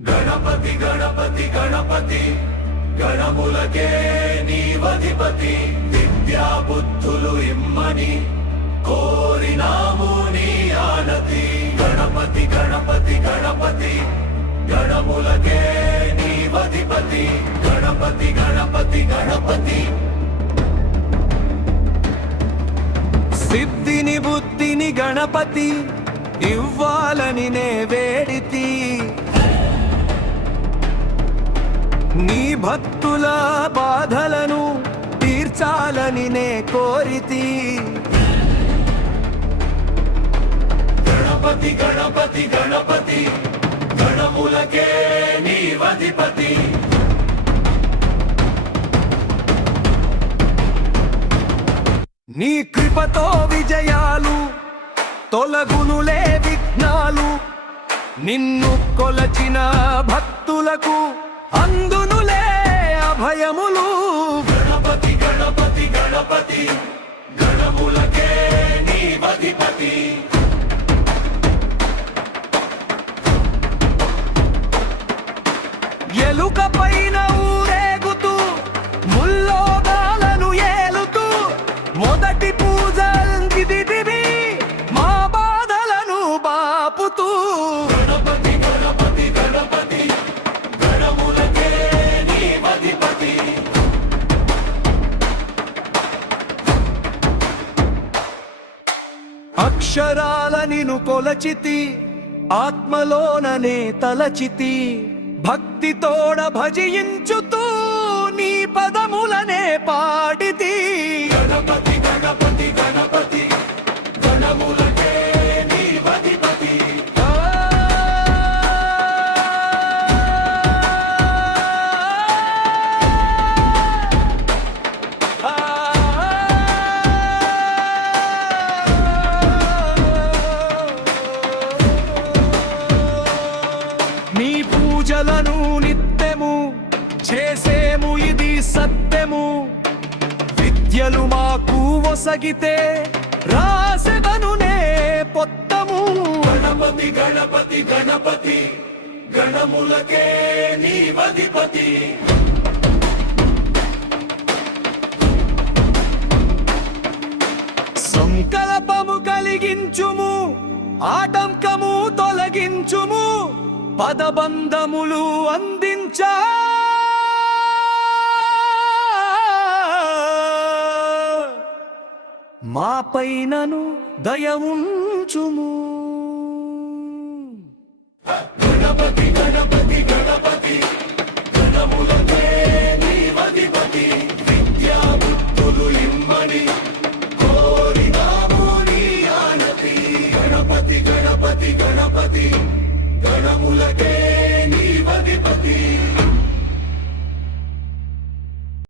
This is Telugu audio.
గణపతి గణపతి గణపతి గణములకే నీవధిపతి విద్యా బుద్ధులు ఇమ్మని కోరినాము నీ ఆనతి గణపతి గణపతి గణపతి గణములకే నీవధిపతి గణపతి గణపతి గణపతి సిద్ధిని బుద్ధిని గణపతి ఇవ్వాలని నే వేడితి నీ భక్తుల బాధలను తీర్చాలని నే కోరితి గణపతి గణపతి గణపతి గణములకే నీవధిపతి నీ కృపతో విజయాలు తొలగునులే విఘ్నాలు నిన్ను కొలచిన భక్తులకు అందునులే అభయములు గణపతి గణపతి గణపతి గణములకే నీవధిపతి ఎలుక పైన ఊరేగుతూ ముల్లోగాలను ఏలుతూ మొదటి పూజందిదివి మా బాధలను బాపుతూ గణపతి గణపతి గణపతి గణములకే నీవధిపతి అక్షరాల నిను కొలచితి ఆత్మలోననే తలచితి భక్తితోడ భజించుతూ నీ పదములనే పాడితి గణపతి గణపతి గణపతి గణములకే నీవధిపతి నీ పూజలను నిత్యము చేసేము ఇది సత్యము విద్యలు మాకు ఒసగితే రాసెదనునే పొత్తము గణపతి గణపతి గణపతి గణములకే నీవధిపతి సంకల్పము కలిగించుము ఆటంకము తొలగించుము పదబంధములు అందించా మా పైనను దయ ఉంచుము గణపతి గణపతి గణపతి గణములకే నీవధిపతి విద్యా బుద్ధులు ఇమ్మని కోరినాము నీ ఆనతి గణపతి గణపతి గణపతి గణములకే